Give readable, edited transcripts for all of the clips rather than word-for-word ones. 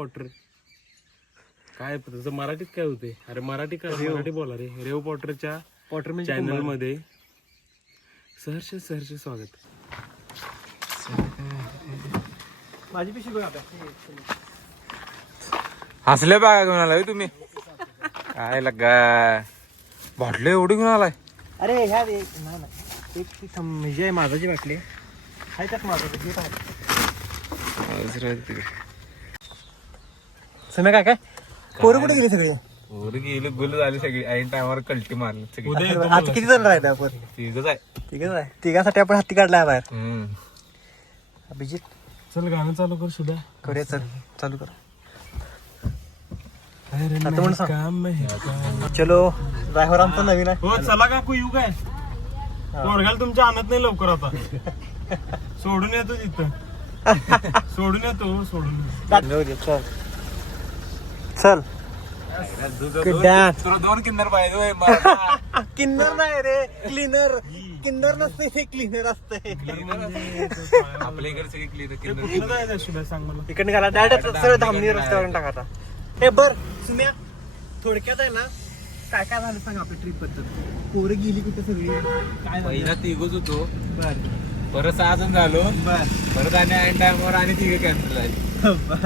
Potter काय तुझं मराठीत काय होते? अरे मराठी काय मराठी बोला रे. रेव पॉटरच्या पॉटर चॅनल मध्ये सहर्ष स्वागत. माझी पिशवी बघा. हसले बघा घेऊन आलाय तुम्ही. काय लगा बाटले एवढी घेऊन आलाय? अरे ह्या एक म्हणजे माझाची बाटली आहे त्यात माझं समय काय पोरं कुठे गेली सगळी? गेली गुल झाली सगळी. ऐन टायमावर कल्टी मारली सगळी. आता किती जण राहिले आपण? तिघच आहे. तिघासाठी आपण हत्ती काढलाय बाहेर. अभिजित चल गाणं चालू कर सुद्धा. करूया. चल चालू कर. काम चलो ड्रायव्हर आमचा नवीन आहे. हो चला काकू येऊ काय? पोरगाला तुमच्या आणत नाही लवकर आता. सोडून येतो तिथं. सोडून येतो. चल दोन किन्नर पाहिजे. किन्नर नाही रे, क्लीनर. किन्नर नसते हे क्लीनर असते. आपल्या इकडे सगळी क्लिअर कुठलं जायचं शुभ्या सांग मला. इकडे घाला डायरेक्ट सरळ धामणी रस्त्यावरून टाका. हे बर सुम्या थोडक्यात आहे ना काय काय झालं सांग आपल्या ट्रिप बद्दल. पोरं गेली कुठे सगळी? काय पहिला तिघच होतो. बर परत 6 जण झालो. बर परत आणि ऐन टायमावर आणि तिघे कॅन्सल आहे.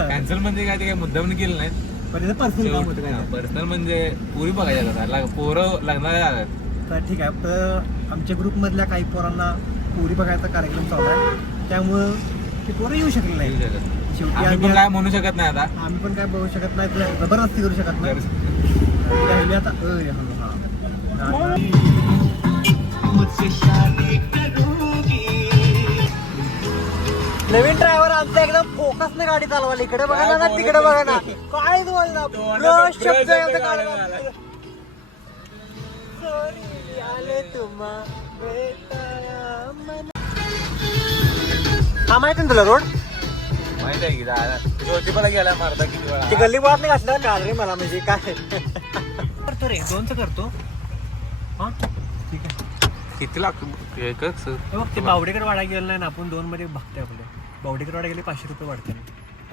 कॅन्सल म्हणजे काय ते काय मुद्दाम केलं नाही. पर्सनल काम होतं काय? पर्सनल म्हणजे पुरी बघायच्या पोरं लग्नाला जातात. तर ठीक आहे. तर आमच्या ग्रुप मधल्या काही पोरांना पोरी बघायचा कार्यक्रम चालू आहे, त्यामुळं ते पोरं येऊ शकले नाही. शेवटी आम्ही पण काय म्हणू शकत नाही आता. आम्ही पण काय बघू शकत नाही, तुला जबरदस्ती करू शकत नाही. राहिली आता नवीन ड्रायव्हर आमचा एकदम फोकस ने गाडी चालवायला. इकडे बघा ना तिकडे बघा ना. काय बोलणार शब्द हा माहिती ना तुला रोड? माहित आहे की ज्योतिबाला गेला मारता किती वेळा. ते गल्ली बोळात नाही घातलं काल रे मला. म्हणजे काय करतो रे? 2चं करतो. हा ठीक आहे. किती लागतो एकच? बघ ते बावडेकर वाडा गेला नाही ना आपण. 2 मध्ये बघते आपल्या बावडेकर वाडा गेले 500 रुपये वाढते.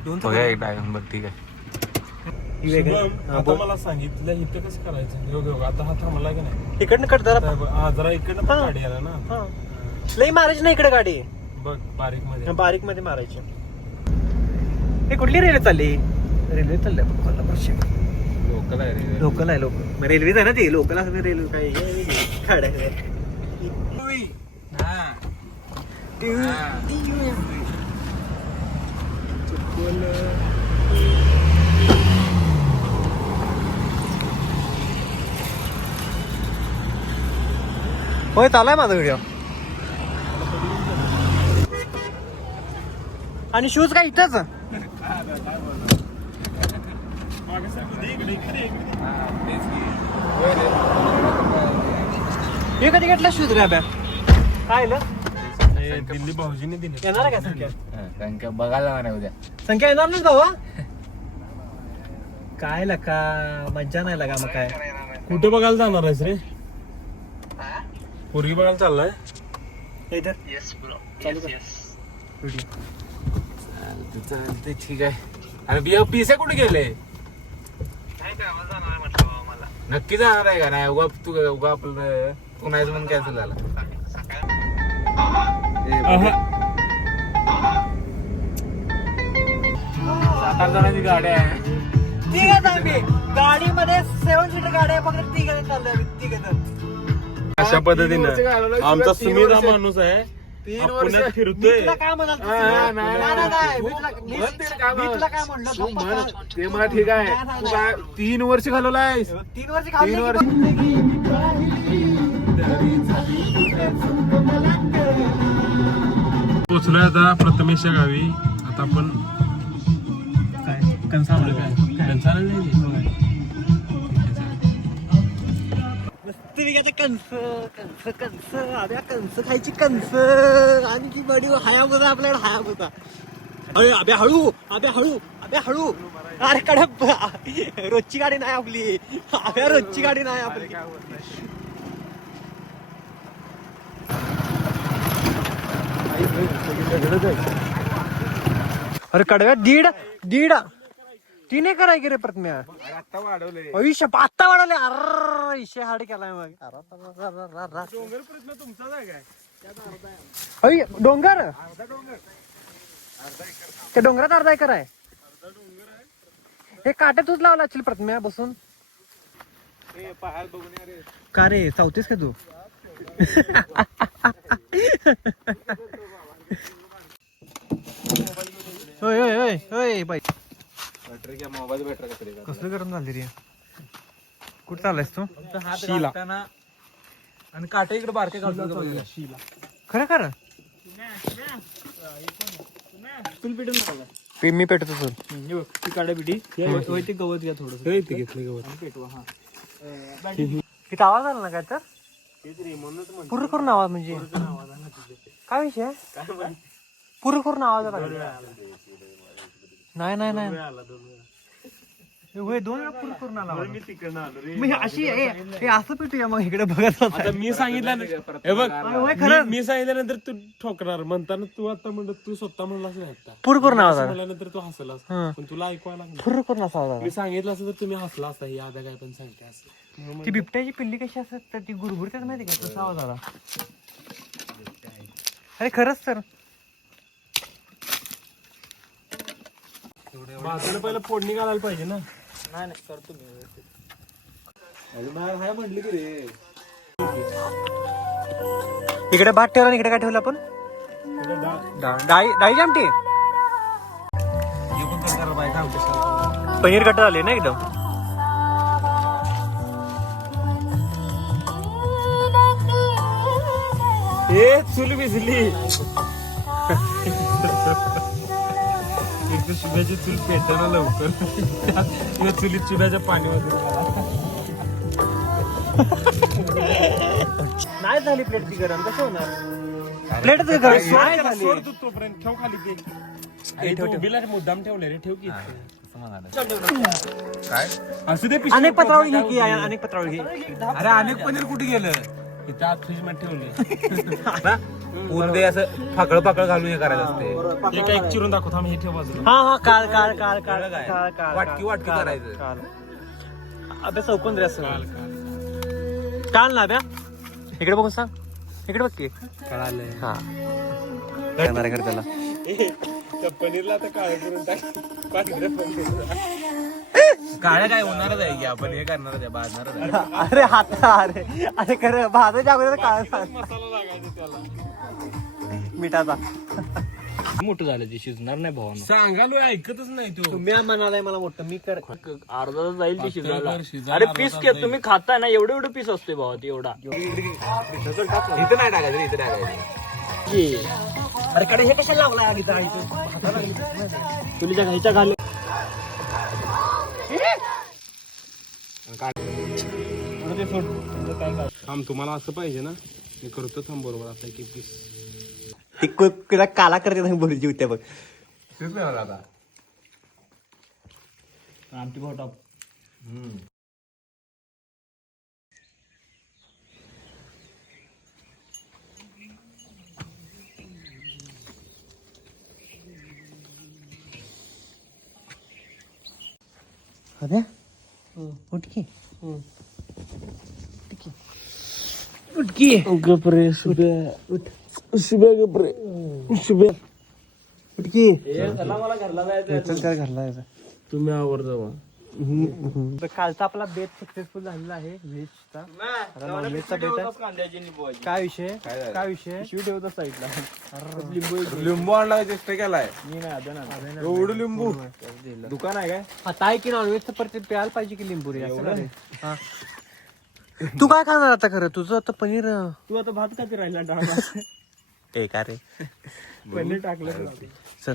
2चं बघ ठीक आहे. आता मला सांगितलं इथं कसं करायचं? योग आता हा थांबला की नाही? इकडनं कट जरा इकडनं पण गाडी आला ना. लई मारायची नाही इकडे गाडी. बघ बारीक मध्ये मारायची. हे कुठली रेल्वे चालली? रेल्वे चालली लोकल आहे रे. लोकल आहे. लोकल रेल्वेच आहे ना ती. लोकल असं रेल्वे काय होय चालू माझा व्हिडिओ. आणि शूज काय इथंच? हे कधी घेतला शूज रे? काय दिल्ली भाऊजीने दिले. येणार आहे का संख्या? संख्या बघायला नाही उद्या. संख्या येणार नाही भावा. काय लका मज्जा नाही लागा. मग काय कुठे बघायला जाणार आहेस रे? पोरगी बघायला चाललाय. चालते ठीक आहे. अरे पिसे कुठे गेले? नक्की जाणार आहे का नाही? उगा आपलं पुण्याचं म्हणून कॅन्सल झाला. 7-8 जणांची गाडी आहे. गाडीमध्ये 7 सीटर गाडी आहे. फक्त 3 जण चाललंय. अशा पद्धतीनं आमचा सुमित हा माणूस आहे. 3 पुण्यात वर्ष फिरतोय. काय म्हणाल? ते मला ठीक आहे. तू काय 3 वर्ष घालवलाय? 3 वर्ष 3 वर्ष पोचलोय आता प्रथमेशच्या गावी. आता आपण कन्साला कंस खायची. कंस आणि ती बडी हायाबुदा आपल्याकडे हायाबुदा. अरे अबे हळू. अरे कडप रोजची गाडी नाही आपली. रोजची गाडी नाही आपली. अरे कडव्या दीड तीन एकर आहे की रे प्रथम्या आता वाढवले आयुष्य आत्ता वाढवले अर इशे हाड केलाय मग डोंगर प्रश्न तुमचाच आहे काय अय डोंगर त्या डोंगरात अर्धा एकर आहे हे काटे तूच लावला असशील प्रथम्या बसून पहाड बघून या रे. का रे चावतीस का तू होय होय होय होय बाई बॅटरी घ्या मोबाईल बॅटरी का तरी कसलं गरम झाली रे कुठं चाललायस तू शीला आणि काटा इकडे बारके घालतो शीला खरं खरं मी पेटतो सर ती काढा बिटी ते गवत घ्या थोडं ते घेतलं गवत तिथं आवाज आला ना काय तर पूर्ण करून आवाज म्हणजे काय विषय पूर्ण करून आवाज आला नाही नाही नाही होय 2 वेळा पूर्ण करून आला मी तिकडनं आलो रे मग अशी हे असं पेटूया मग इकडे बघत होता. आता मी सांगितलं हे बघ होय खरं मी सांगितल्यानंतर तू ठोकणार म्हणताना तू आता म्हणत तू स्वतः म्हणलास नाही आता पूर्ण करून आवाज आला म्हणल्यानंतर तू हसलास हं. पण तुला ऐकवायला लागलं पूर्ण करून असा आवाज आला. मी सांगितलं असं तर तुम्ही हसला असता ही आधा काय पण सांगते असं ती बिबट्याची पिल्ली कशी असतात तर ती गुरगुरतात माहिती का तसा आवाज आला अरे खरंच तर भाताला पहिलं फोडणी घालायला पाहिजे ना म्हटलं की रे इकडे भात ठेवला आणि इकडे काय ठेवलं आपण डाळी आमटी पनीर कटर आले ना एकदम ए चूल भिजली एक तर शिव्याची चूल पेटायला लवकर या चुलीत शिव्याच्या पाणीमध्ये नाही झाली प्लेट ती गरम कसं होणार प्लेट नाही झाली सोड तू तोपर्यंत ठेव खाली ते ठेव बिला मुद्दाम ठेवले रे ठेव की काय असू दे अनेक पत्रावळी घे की अनेक पत्रावळी घे अरे अनेक पनीर कुठे गेलं इथं आत फ्रीज मध्ये ठेवले उंदे असं फाकळ फाकळ घालून हे करायचं असते एक एक चिरून दाखव थांब हे ठेव बाजूला हा काळ काळ काळ काळ काय? काळ काळ वाटकी वाटकी काळ, करायचं. काळ. अभ्या चौकोन रे असं काल ना अभ्या इकडे बघून सांग इकडे बघ की कळालंय हा करणार आहे त्याला त्या पनीरला आता काळे करून टाक पांढऱ्या पनीरला. काळ्या काय होणारच आहे की आपण हे करणारच आहे भाजणारच आहे अरे हात अरे अरे खरं भाजायच्या अगोदर काळ सांग मसाला लागायचा त्याला मिठाचा मोठं झालं ते शिजणार नाही भावानं सांगालो ऐकतच नाही तू तुम्ही म्हणालाय मला मोठं मी कर अर्धा तास जाईल ते शिजायला शिजायला अरे अर्धा पीस तास घ्या जाईल. तुम्ही खाताय ना एवढे पीस असते भावा ते एवढा इथं नाही टाकायचं रे, इथं टाकायचं अरे कडे हे कशाला लावला तुला घ्यायच्या घाल थांब तुम्हाला असं पाहिजे ना मी करतो थांब बरोबर आता एक पीस तिला काला करते बोलची होत्या बघ तेच नाही मला आता आमटी भाऊ टाक अरे उठ की उठकी गपरे सुबह सुबह गपरे सुबह उठकी मला घरला जायचं काय घरला यायचं तुम्ही आवर जावा कालचा आपला बेत सक्सेसफुल झालेला आहे व्हेजचा नॉनव्हेजचा बेत आहे कांद्याची निभवायची काय विषय झालं? काय विषय शिव ठेवता साईडला लिंबू आणला चेष्टा केलाय मी नाही आद्या एवढं लिंबू दुकान आहे काय आता आहे की नॉनव्हेजचं परत प्यायला पाहिजे की लिंबू रे असं नाही. हा. तू काय खाणार आता खरं तुझं आता पनीर तू आता भात का राहिला डाळ ते का रे पनीर टाकलं चल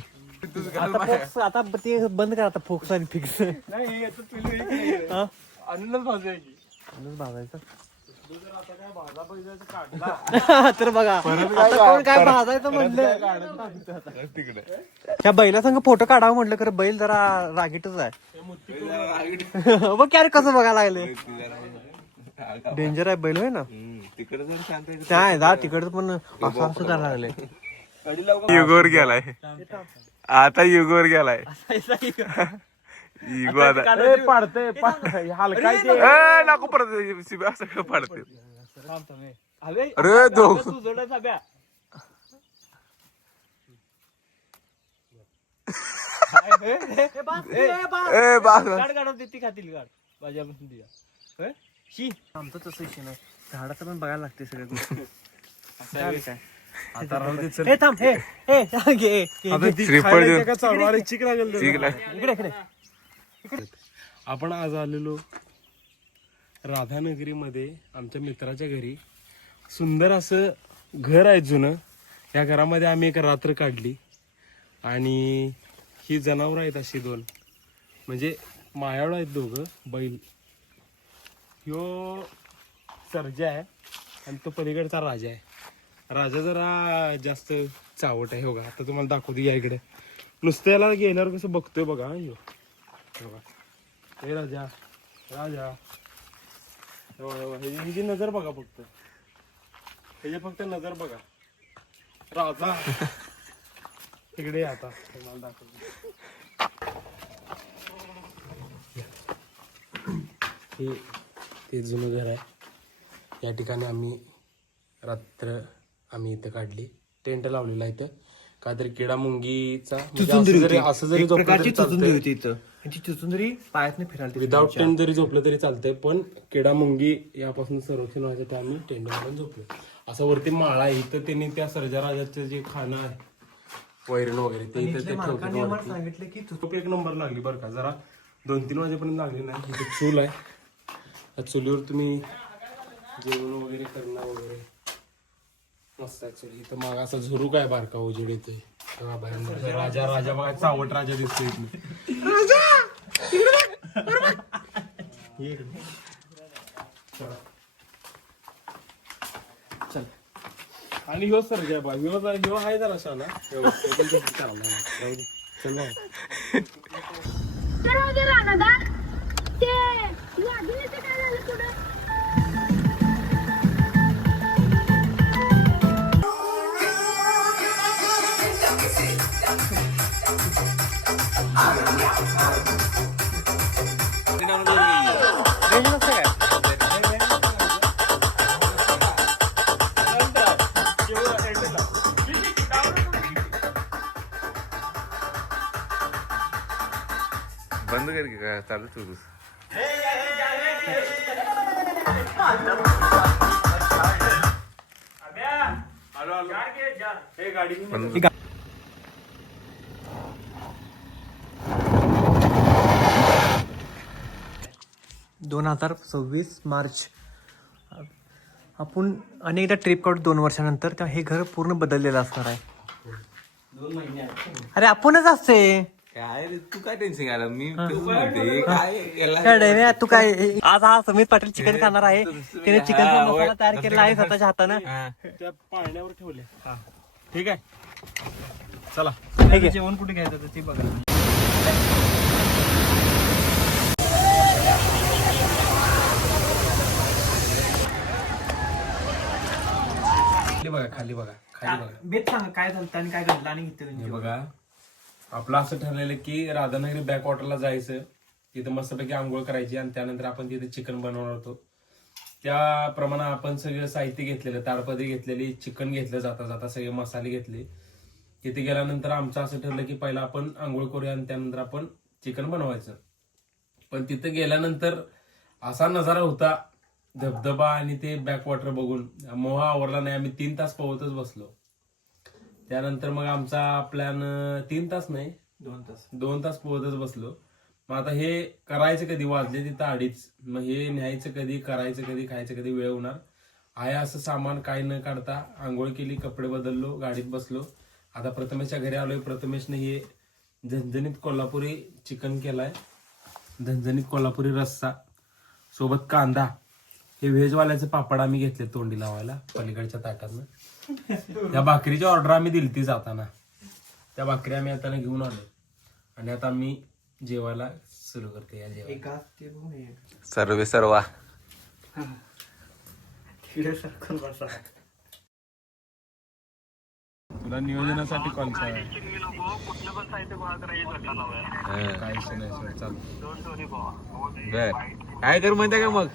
आता फोक्स आता ते बंद कर आता फोक्स आणि फिक्स नाही आता तुला आनंदच भाजायची भाजायचं तर बघा आता कोण काय भाजायचं म्हटलं त्या बैला संग फोटो काढावं म्हटलं खरं बैल जरा रागीटच आहे बघ काय कसं बघायला लागले डेंजर आहे बैल होय ना तिकडे जर शांत काय जा तिकडचं पण असं असं करायला लागले युगोवर गेलाय आता युगोवर गेलाय इगो आता पाडतंय हलकाय ते नको परत शिब्या सगळं पाडते अरे अरे दोघ तुझं सगळ्या ए बास गाड गाड ती खातील गाड माझ्यापासून दिया होय? शी आमचं तसं विषय नाही झाडाचं पण बघायला लागते सगळं काय आता राहू दे चल. हे थांब हे घे आता ती श्रीफळ खायला देऊन. येते का चालू? अरे चिक लागेल त्याला. ठीक आहे. इकडे आपण आज आलेलो राधानगरीमध्ये आमच्या मित्राच्या घरी. सुंदर असं घर आहे जुनं. या घरामध्ये आम्ही एक रात्र काढली आणि ही जनावर आहेत अशी दोन, म्हणजे मायाळू आहेत दोघं बैल. ह्यो सर्जा आहे आणि तो पलीकडचा राजा आहे. राजा जरा जास्त चावट आहे. हो का, आता तुम्हाला दाखवतो या इकडे. नुसतं याला गेल्यावर कसं बघतोय बघा. ह्यो बघा, हे राजा राजा ह्याची नजर बघा फक्त, ह्याची फक्त नजर बघा. राजा इकडे या आता तुम्हाला दाखवतो. हे ते जुनं घर आहे. या ठिकाणी आम्ही रात्र इथं काढली. टेंट लावलेला आहे इथं. काहीतरी किडा मुंगीचा असं जरी झोपलं तरी चालतंय. होती इथं ती चुचुंदरी पायातनं फिरायला विदाउट टेंट जरी झोपलं तरी चालतंय, पण किडा मुंगी यापासून संरक्षण व्हायचं ते आम्ही टेंट घालून झोपलो. असं वरती माळा आहे. इथं त्यांनी त्या सर्जा राजाचं जे खाणं आहे वैरण वगैरे ते इथं ते ठेवतात. सांगितलं की खूप एक नंबर लागली बरं का. जरा 2-3 वाजेपर्यंत लागली नाही. इथे चूल आहे. त्या चुलीवर तुम्ही जेवण वगैरे करणं वगैरे मस्त आहे चुली. इथं मग असा झुरू काय बारका उजेड येतोय. राजा राजा बघा, चावट राजा दिसतोय इथली. चल. आणि ह्यो सर घ्या बा, ह्यो आहे जरा शाना. चल बा. तर वगैरे राहणार ते वाजण्याचं काय झालं पुढं. बंद कर की काय चालू तुझ. बंद. 2026 मार्च आपण अनेकदा ट्रिप काढू 2 वर्षानंतर, तेव्हा हे घर पूर्ण बदललेलं असणार आहे. 2 महिने अरे आपणच असते काय रे, तू काय टेन्शन आलं? मी तेच म्हणते, काय याला- काय नाही रे, तू काय आज हा समीर पाटील चिकन खाणार आहे. त्याने चिकनचा मसाला तयार केलेला आहे स्वतःच्या हातानं. त्या पाळण्यावर ठेवले. ठीक आहे, चला. ठीक आहे. जेवण कुठे घ्यायचं होतं ते बघा. खाली बघा, खाली बघा. बेत सांग काय झालं आणि काय घडलं आणि हे घेतलं. बघा, आपलं असं ठरलेलं की राधानगरी बॅकवॉटरला जायचं, तिथं मस्तपैकी आंघोळ करायची आणि त्यानंतर आपण तिथे चिकन बनवणार होतो. त्याप्रमाणे आपण सगळं साहित्य घेतलेलं, ताडपत्री घेतलेली, चिकन घेतलं, जाता जाता सगळे मसाले घेतले. तिथे गेल्यानंतर आमचं असं ठरलं की पहिला आपण आंघोळ करूया आणि त्यानंतर आपण चिकन बनवायचं. पण तिथे गेल्यानंतर असा नजारा होता, धबधबा आणि ते बॅकवॉटर बघून मोह आवरला नाही. आम्ही 3 तास पोहतच बसलो. त्यानंतर मग आमचा प्लॅन 3 तास नाही 2 तास पोहतच बसलो. मग आता हे करायचं कधी, वाजले तिथं 2:30. मग हे न्यायचं कधी, करायचं कधी, खायचं कधी, वेळ होणार आहे. असं सामान काय न काढता आंघोळ केली, कपडे बदललो, गाडीत बसलो. आता प्रथमेशच्या घरी आलोय. प्रथमेशने हे झणझणीत कोल्हापुरी चिकन केलाय, झणझणीत कोल्हापुरी रस्सा, सोबत कांदा. हे व्हेजवाल्याचे पापड आम्ही घेतले तोंडी लावायला पलीकडच्या ताटातनं. त्या भाकरीची ऑर्डर आम्ही दिलती जाताना. त्या भाकरी आम्ही आता घेऊन आलो आणि आता आम्ही जेवायला सुरू करते. या जेवण सर्वे सर्वा तुला नियोजनासाठी कॉल करा हा. काय विषय नाही सर चालतं बर काय कर माहितीये का मग